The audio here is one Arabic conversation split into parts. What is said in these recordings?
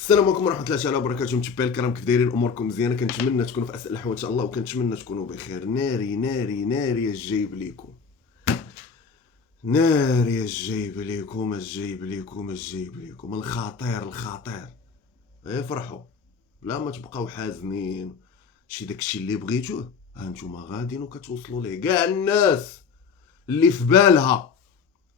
السلام عليكم ورحمه الله تعالى وبركاته. متبعين الكرام، كيف دايرين؟ اموركم مزيانه؟ كنتمنى تكونوا في اسئله الاحوال ان شاء الله، وكنتمنى تكونوا بخير. ناري ناري ناري اش جايب ليكم، ناري اش جايب ليكم، اش جايب ليكم، اش جايب ليكم الخطير الخطير. فرحوا، لا ما تبقاو حازنين. شي داكشي اللي بغيتوه ها نتوما غاديين وكتوصلوا ليه. كاع الناس اللي في بالها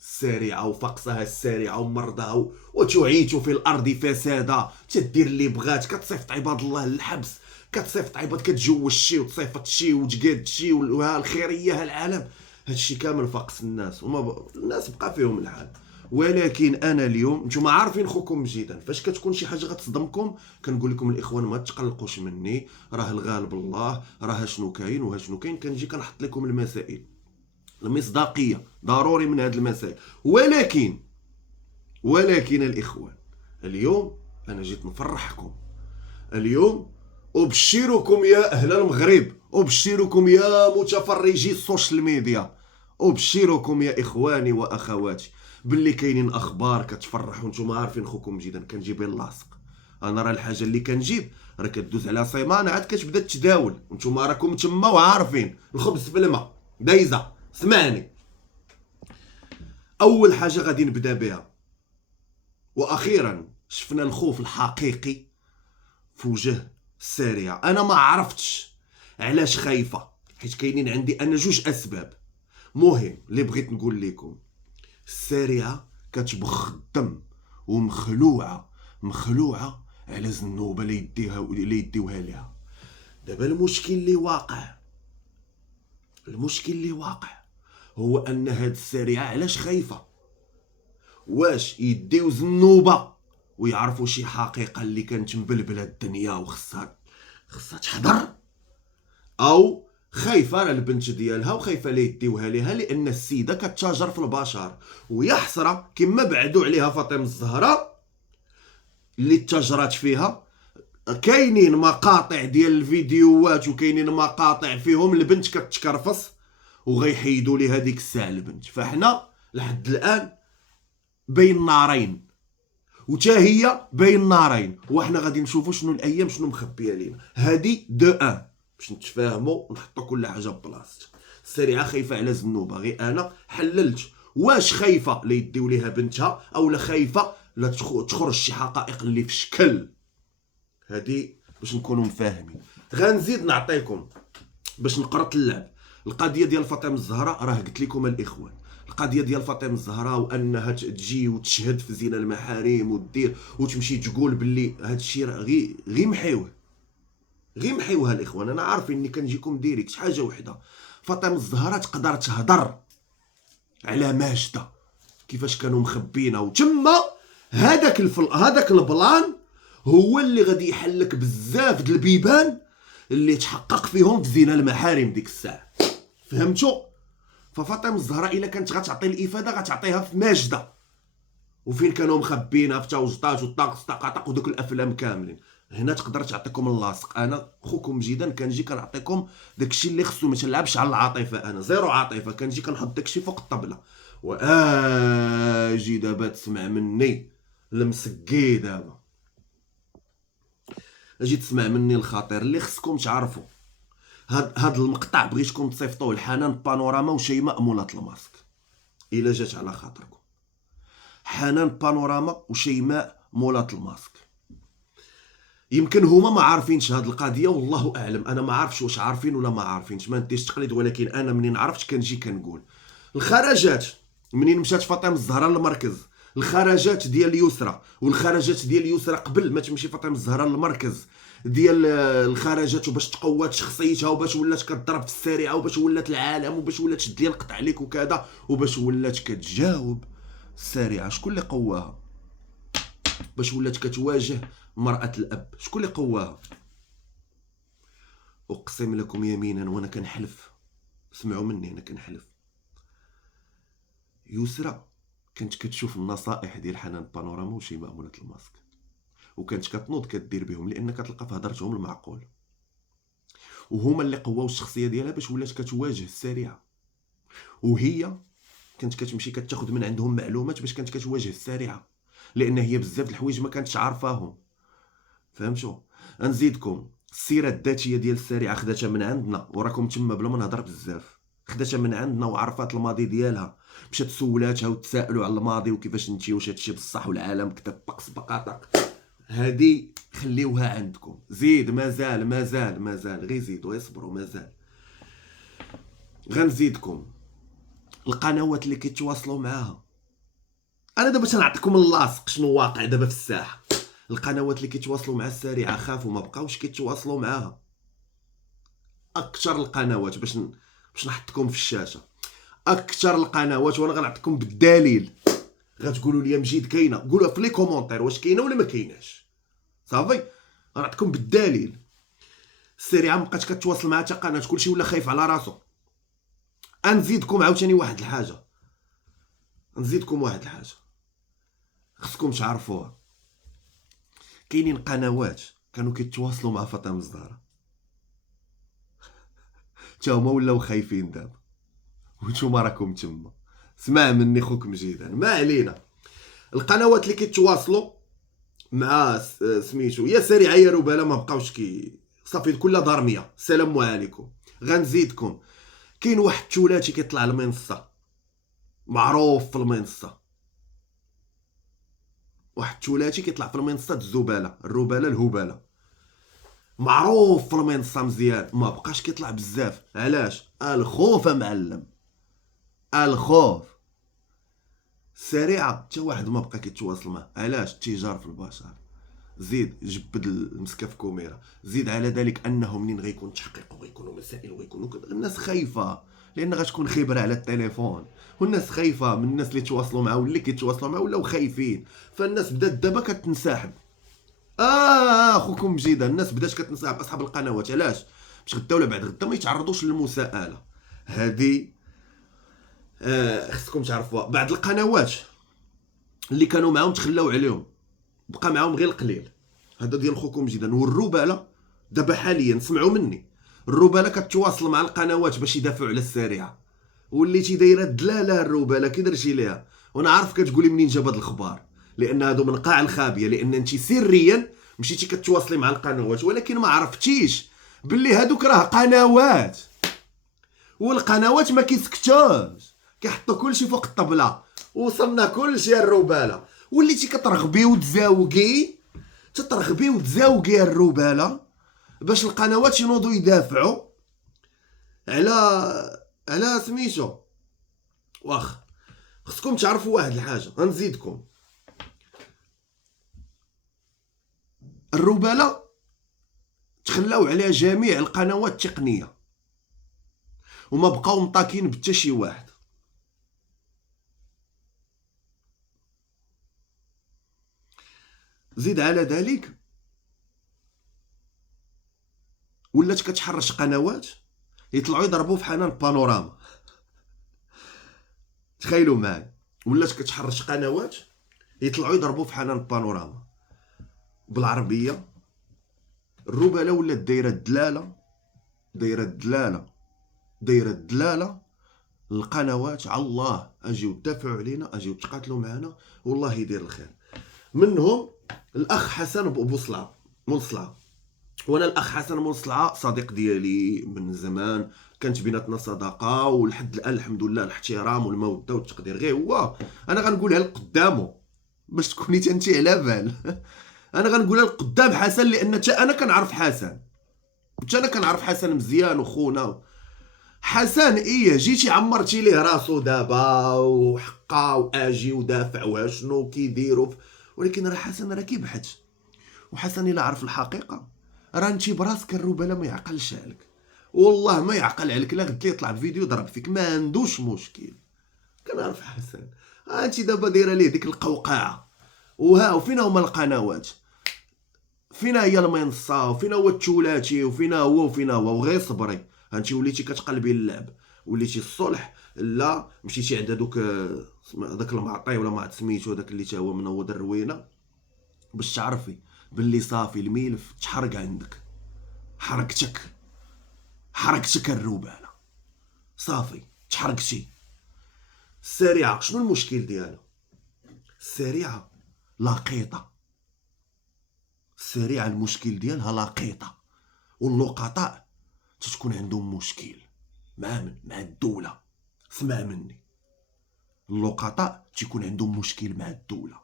السريعه وفقسها السريعه ومرضها وتعيش في الارض فسادا، تدير اللي بغات، كتصيفط عباد الله للحبس، كتصيفط عباد، كتجوج شي وتصيفط شي وتقاد شي وها الخيريه ها العالم. هادشي كامل فقس الناس الناس بقى فيهم الحال. ولكن انا اليوم نتوما عارفين خوكم جيدا، فاش كتكون شي حاجه غتصدمكم كنقول لكم الاخوان ما تقلقوش مني، راه الغالب الله، راه شنو كاين وها شنو كاين. كنجي كنحط لكم المسائل، المصداقيه ضروري من هذه المسائل. ولكن الاخوان، اليوم انا جيت نفرحكم. اليوم ابشركم يا اهل المغرب، ابشركم يا متفرجي السوشيال ميديا، ابشركم يا اخواني واخواتي باللي كاينين اخبار كتفرح. وانتم عارفين خوكم جدا كنجيب اللاصق. انا راه الحاجه اللي كنجيب راه كدوز على سيمانه عاد كتبدا تتداول، وانتم راكم تما وعارفين الخبز في الماء دايزه. سمعني، اول حاجه غادي نبدا بها، واخيرا شفنا الخوف الحقيقي في وجه الساريه. انا ما عرفتش علاش خايفه، حيت كاينين عندي انا جوج اسباب. مهم اللي بغيت نقول لكم، الساريه كتبخ الدم ومخلوعه، مخلوعه على الزنوبه اللي يديوها ليها. دابا المشكل اللي واقع هو ان هاد الساريه علاش خايفه. واش يديو زنوبه ويعرفوا شي حقيقه اللي كانت مبلبله الدنيا خصها تحضر، او خايفه على البنت ديالها وخايفه لا يديوها ليها لان السيده كتتاجر في البشر. ويا حسره كما بعدوا عليها فاطمه الزهراء اللي التاجرات فيها. كاينين مقاطع ديال الفيديوهات وكاينين مقاطع فيهم البنت كتكرفص وغيحيدوا ليها ديك الساعه البنت. فاحنا لحد الان بين نارين، وتا هي بين نارين، وحنا غادي نشوفوا شنو الايام شنو مخبيه لينا. هادي دو ان باش نتفاهموا ونحطوا كل حاجه ببلاصتها. السريعه خايفه على زنوبه، غير انا حللت واش خايفه لا يديو ليها بنتها او لا خايفه لا تخرج شي حقائق اللي في شكل. هادي باش نكونوا مفاهمين. غنزيد نعطيكم باش نقرط اللعب. القضيه ديال فاطمه الزهراء راه قلت لكم الاخوان، القضيه ديال فاطمه الزهراء وانها تجي وتشهد في زنا المحارم ودير وتمشي تقول باللي هذا الشيء راه غير محيوه، غير محيوها الاخوان. انا عارف اني كنجيكم ديريكت حاجه وحده. فاطمه الزهراء تقدر تهضر على ماجده كيفاش كانوا مخبينا وتما. هذاك البلان هو اللي غادي يحلك بزاف د البيبان اللي تحقق فيهم في زنا المحارم ديك الساعه. فهمتوا؟ ففاطمه الزهراء الا كانت غتعطي الافاده غتعطيها في ماجده وفين كانوا مخبينها في توجطات والطاقس طقطق ودوك الافلام كاملين. هنا تقدر تعطيكم اللاصق. انا خوكم جدا كنجي كنعطيكم داكشي اللي خصو، ما تلعبش على العاطفه. انا زيرو عاطفه، كنجي كنحط داكشي فوق الطبله. واجي دابا تسمع مني المسكي. دابا اجي تسمع مني الخطير اللي خصكم تعرفوا. هاد المقطع بغيتكم تصيفطوه لحنان بانوراما وشيماء مولات الماسك الا جات على خاطركم. حنان بانوراما وشيماء مولات الماسك يمكن هما ما عارفينش هاد القضيه، والله اعلم. انا ما عارفش واش عارفين ولا ما عارفينش، ما نديش تقليد. ولكن انا منين عرفت كنجي كنقول الخرجات منين مشات فاطمه الزهراء للمركز. الخرجات ديال اليسرى والخرجات ديال اليسرى قبل ما تمشي فاطمه الزهراء للمركز ديال الخرجات، وباش تقوات شخصيتها وباش ولات كضرب في السريعه وباش ولات العالم وباش ولات شد لي القطع عليك وكذا وباش ولات كتجاوب السريعه. شكون اللي قواها؟ باش ولات كتواجه مرأة الأب، شكون اللي قواها؟ أقسم لكم يمينا وأنا كنحلف، اسمعوا مني أنا كنحلف، يسرى كانت كتشوف النصائح ديال حنان بانوراما وشيماء مولات الماسك وكانت كتنوض كدير بهم لأن كتلقى في هضرتهم المعقول. وهما اللي قواو الشخصية ديالها باش ولات كتواجه السريعة. وهي كانت كتمشي كتاخذ من عندهم معلومات باش كانت كتواجه السريعة، لأن هي بزاف د الحوايج ما كانتش عارفاهم. فهمتوا؟ غنزيدكم السيره الذاتيه ديال السريعه خداتها من عندنا، وراكم تما بلا ما نهضر بزاف، خداتها من عندنا وعرفات الماضي ديالها، مشات سولاتها وتسائلوا على الماضي وكيفاش انتي واش هادشي بصح والعالم كتب طقس بقاطق. هادي خليوها عندكم. زيد مازال غير زيدوا يصبروا مازال. غنزيدكم القنوات اللي كيتواصلوا معاها. انا دابا تنعطيكم اللاصق شنو واقع دابا في الساحه. القنوات اللي كيتواصلوا مع السريعه خافوا ما بقاوش كيتواصلوا معاها. اكثر القنوات باش نحطكم في الشاشه، اكثر القنوات، وانا غنعطيكم بالدليل. غتقولوا لي مجيد كاينه، قولوا في لي كومونتير واش كاينه ولا ما كايناش. صافي غنعطيكم بالدليل. السريعه مابقاتش كتواصل مع حتى قناه، كلشي ولا خايف على راسو. نزيدكم عاوتاني واحد الحاجه، خصكم تعرفوها. كاينين قنوات كانوا كيتواصلوا مع فاطمه الزهراء، تا هما ولاو خايفين دابا، وانتوما راكم تما. اسمع مني خوك مجيدان، ما علينا. القنوات اللي كيتواصلوا مع سميتو يا سريعه يا روباله ما بقاوش صافي كلها ضرميه. السلام عليكم. غنزيدكم كاين واحد الثلاثي كيطلع المنصه، معروف في المنصه، واحد الثلاثي كيطلع في المنصه الزباله الروباله الهباله، معروف في المنصه مزيان، ما بقاش كيطلع بزاف. علاش؟ الخوف معلم، الخوف. السريعه حتى واحد ما بقى كيتواصل معاه. علاش؟ التجار في البشر. زيد جبد المسكه في كوميرا. زيد على ذلك انه منين غيكون تحقيق وغيكونوا مسائل وغيكونوا كذا، الناس خايفه لان غتكون خبره على التليفون، والناس خايفه من الناس اللي تواصلوا معاه واللي كيتواصلوا معاه ولاو خايفين. فالناس بدات دابا كتنسحب. خوكم مجيده، الناس بدات كتنسحب، اصحاب القنوات. علاش؟ باش غدا ولا بعد غدا ما يتعرضوش للمساءله هذه. خصكم تعرفوها. بعض القنوات اللي كانوا معاهم تخلاو عليهم، بقى معاهم غير القليل. هذا ديال خوكم جدا. والروباله دابا حاليا سمعوا مني، الروباله كتواصل مع القنوات باش يدافعوا على السريعه. وليتي دايره دلاله الروباله كي درتي ليها. وانا عارف كتقولي منين جاب هاد الخبار، لان هادو من قاع الخابيه، لان انت سريا مشيتي كتواصلي مع القنوات ولكن ما عرفتيش باللي هادوك راه قنوات. والقنوات ما كيسكتوش، كيحطوا كلشي فوق الطبله. وصلنا كلشي الروباله. وليتي كترغبي وتزاوقي الروباله باش القنوات ينوضوا يدافعوا على سميتو. واخ خصكم تعرفوا واحد الحاجه، غنزيدكم. الروباله تخلاو على جميع القنوات التقنيه وما بقاو مطاكين بتا شي واحد. زيد على ذلك ولات كتحرش قنوات يطلعوا يضربوا في حنان بانوراما. تخيلوا معايا، ولات كتحرش قنوات يطلعوا يضربوا في حنان بانوراما بالعربيه. الروباله ولات دايره دلاله القنوات على الله. اجيو دافعوا علينا، اجيو تقاتلوا معنا، والله يدير الخير. منهم الاخ حسن بوصلعه ملصلعه. وانا الاخ حسن ملصلعه صديق ديالي من زمان، كانت بيناتنا صداقه، ولحد الان الحمد لله الاحترام والموده والتقدير. غير هو انا غنقولها لك قدامه باش تكوني انت على بال. انا غنقولها لك قدام حسن، لان انا كنعرف حسن مزيان وخونا. حسن جيتي عمرتي ليه راسو دابا وحقا واجي ودافع واشنو كيديروا، ولكن راه حسن راه كيبحث. وحسن الا عرف الحقيقه راه انت براسك الروباله ما يعقلش عليك، والله ما يعقل عليك. لا غد يطلع بفيديو ضرب فيك ما عندوش مشكل. كنعرف حسن. انت دابا دايره ليه ديك القوقعه. وفينا هما القنوات، فينا هي المنصه، وفينا هو الثلاثي، وفينا هو وغير صبري. انت وليتي كتقلبي اللعب، وليتي الصلح. لا مشيتي عند داك المعطي ولا ما عرفت سميتو، داك اللي تا هو منوض الروينه، باش تعرفي باللي صافي الملف تحرق عندك. حركتك الروباله صافي تحرقتي. السريعه شنو المشكل ديالها؟ السريعه السريعه المشكل ديالها لقيطه، واللقطاء تتكون عندهم مشكل مع الدوله. اسمع مني، اللقطاء تيكون عندهم مشكل مع الدوله،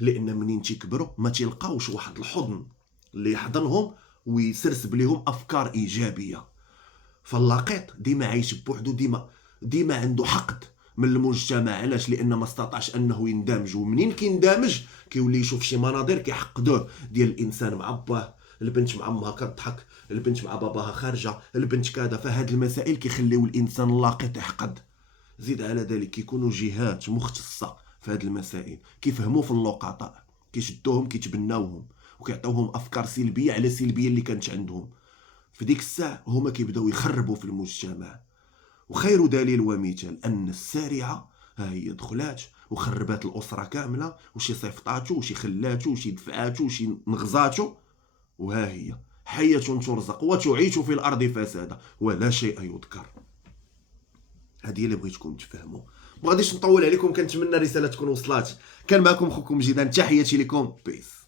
لان منين تيكبروا ما تيلقاوش واحد الحضن اللي يحضنهم ويسرسب لهم افكار ايجابيه. فاللقيط ديما عايش بوحدو، ديما عنده حقد من المجتمع. علاش؟ لان ما استطاعش انه يندمج، ومنين كيندمج كيولي يشوف شي مناظر كيحقدوه، ديال الانسان مع باه، البنت مع امها كتضحك، البنت مع باباها خارجه، البنت كذا. فهاد المسائل كيخليو الانسان اللاقط يحقد. زيد على ذلك كيكونوا جهات مختصه في هاد المسائل كيفهموا في اللقطاء، كيشدوهم كيتبناوهم وكيعطيوهم افكار سلبيه على السلبيه اللي كانت عندهم. في ديك الساعه هما كيبداو يخربوا في المجتمع. وخير دليل ومثال ان السارعه ها هي دخلات وخربات الاسره كامله، وشي صيفطاتو وشي خلاتو وشي دفعاتو وشي نغزاتو، وها هي حيه ترزق وتعيش في الارض فسادا ولا شيء يذكر. هذه اللي بغيتكم تفهموا. ما غاديش نطول عليكم، كنتمنى الرساله تكون وصلات. كان معكم خوكم جيدان، تحياتي لكم، بيس.